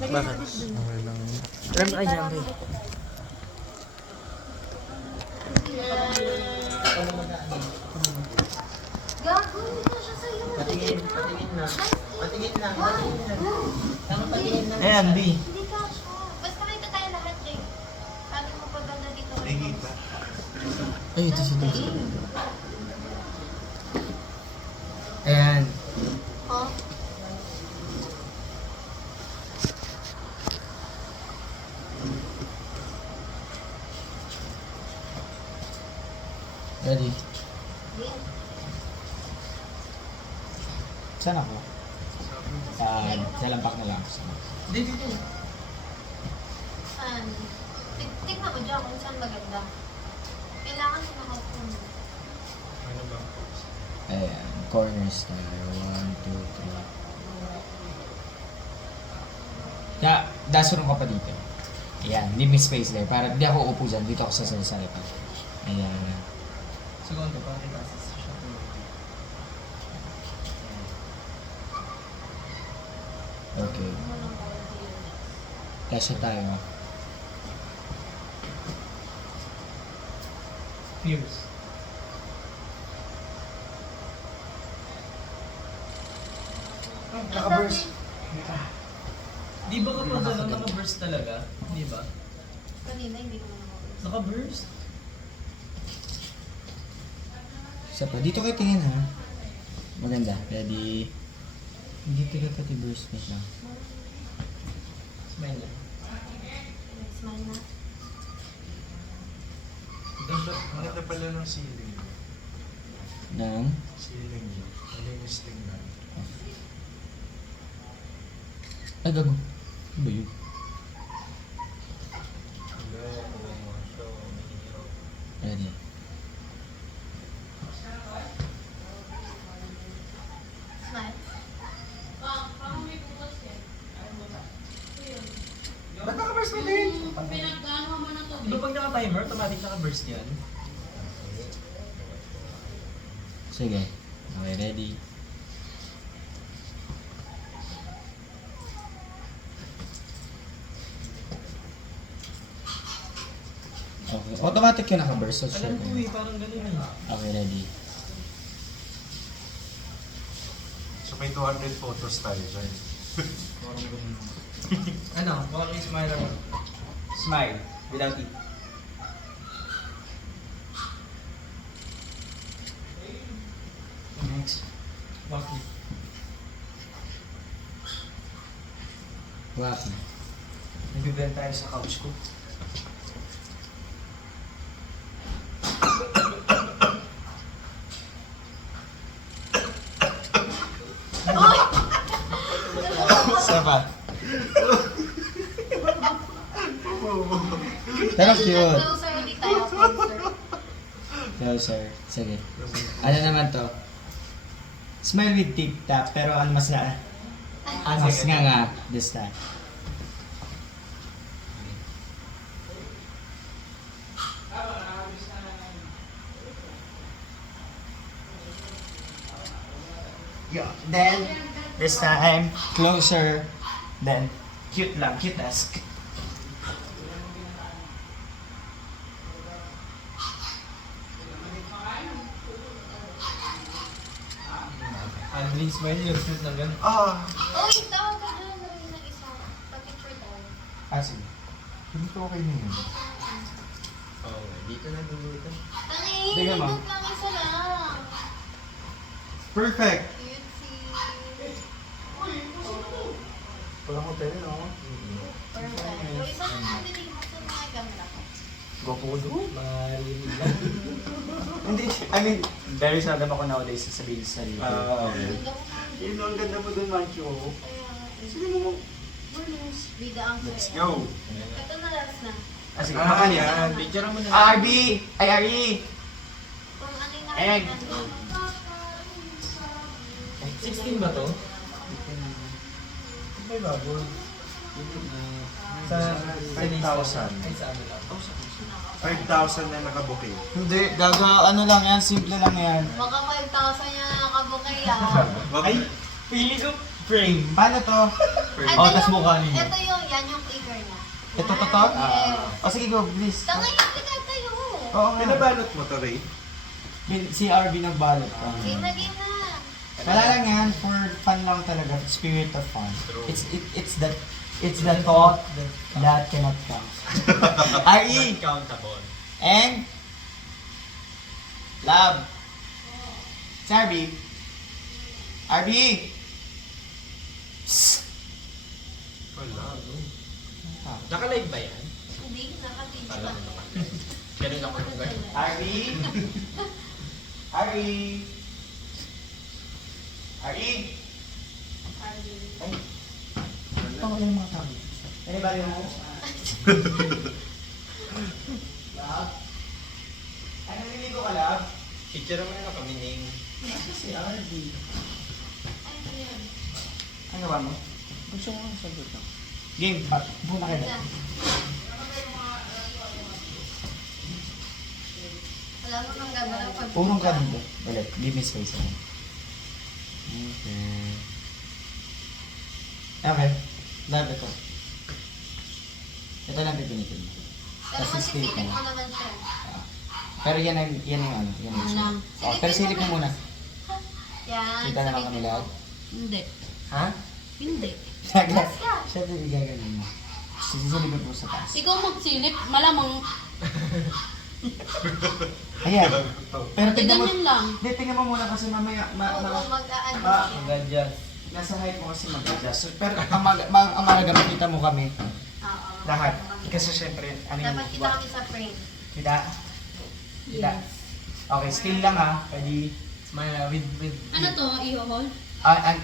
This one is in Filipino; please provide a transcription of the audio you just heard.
Bakit? Okay lang. Alam ay jamri. Gago, hindi na siya sa'yo. Patingin na. Patingin na. Patingin na. Tama patingin na. Eh, Andy. Hindi ka siya. Basta may tayo lahat, Jake. Sabi mo pa ganda dito. Ay, ito si Dave. Ayan. Oh? Ready? Saan ako? Sa lampak na lang. Dito. Saan? Tignan mo dyan kung saan maganda. Kailangan mo makapun. Ayan, corners tayo. 1, 2, 3. Kaya, dasunong ka pa dito. Ayan, leave me space there. Para hindi ako upo dyan. Dito ako sa sarap. Ayan. Segundo, para ipasa siya. Okay. Kasya tayo. Fierce. Naka-burst. Di ba kapag gano'n naka-burst talaga? Di ba? Kanina hindi ko naman. Naka-burst? Isa pa. Dito kayo tingin ha. Maganda. Ready? Dito ka pati burst na lang. Smile lang. Smile na. Maganda pala ng ceiling. Nang? Ceiling niyo. Malinis tingnan. Ay, gago. Ano ba yun? Ready? Smile. Ba't naka-burst na din? Di ba pag naka-timer, automatic naka-burst yan? Sige. Okay, ready? Okay. Automatic yung naka-burst. So sure Alam ko ko yun. parang ganun eh. Okay, ready? So may 200 photos tayo dyan. Parang ganun. Ano? Baka kayo smile ako. Smile. Without it. Next. Walk it. Wacky. Nag-event tayo sa couch ko. Saba. Pero cute. Closer ulit tayo. Closer. Closer. Sige. Ano naman to? Smile with tip tap, pero ano mas na... Mas nga this time. Yeah. Then, this time, Closer. then, cute lang, cute-esque. Angeline smile yun, cute na gano'n. Ah! Uy, tawag ka dyan. Dawin ng isa. Pa-picture tayo. Sige. Hindi ko okay na yun. Oo, dito na dito. Tangin, Tingnan mo. hindot lang isa lang. Perfect! Cutesy. Walang hotel, no? Perfect. Yung isa lang ang binigay mo sa mga camera ko. Gopo ko doon. Marinig lang. Hindi, I mean, very seldom ako nowadays sasabihin sa sarili ko. Okay. Ganda mo lang. Yun, ang ganda mo doon, Mancho. Sige mo. Bida ang Let's sa'yo. go! Ito na last na. Sige, Ah, baka niya. yan. Picture mo na. RB! Ay, RB! Kung ano yung Egg. nakakita mo. 16 ba to? May bago. Sa 5,000. Ay, sa ano lang. 5,000 na nakabuking. Hindi, ano lang yan, simple lang yan. Baka 5,000 yan nakabukay ah. Ay! Pili ko frame. Paano to? Ito Oh, tas mukha ninyo. Ito yung, yan yung flavor niya. Ito, Yan, to? Yes. O sige, go, bilis. Tanga yung halika tayo. Oo nga. Pinabalot mo to, Ray? Si RB nagbalot. Game na, game na. Wala lang yan, for fun lang talaga. Spirit of fun. True. It's the thought that cannot count. RE! Countable. And love. Si RB. RB! Psst. Wala. Naka-live ba yan? Hindi, nakatigil Alam lang. mo naman. Ganun ako nung ganun. RB! RB! RB! Ay. Ito yung mga tao. Anybody mo? Love? Ay, naliligo ka, love? Picture mo na kami ning. Si RB. Ano yun? Ano ba mo? Gusto mo ang sagot mo. Game, muna kayo. Wala. Wala mo nang gagawin pag... Purong ka dito. Ulit, give me space. Okay. Okay. Love ito. Ito lang pipinitin mo. Pero Kasi masisilip silip mo mo. naman siya. Pero yan ang ano. Yan ang Lang. oh, pero silip mo muna. Yan. Kita naman silipin kami mo. lahat. Hindi. Ha? Hindi. Siya din gaganin mo. Sisilipin mo sa taas. Ikaw magsilip, malamang Ayan. Pero tignan mo. ganyan lang. Hindi, tignan mo muna kasi mamaya Oo, mag-aano Ah, siya. Mag-adjust. nasa height mo kasi mag-adjust. So, pero ang mahalaga, makita mo kami. Oo. Lahat. Kasi syempre, ano yung... Dapat kita kami sa frame. Kita? Kita? Okay, still lang ha. Pwede... Smile with Ano to, i-hold? Ah,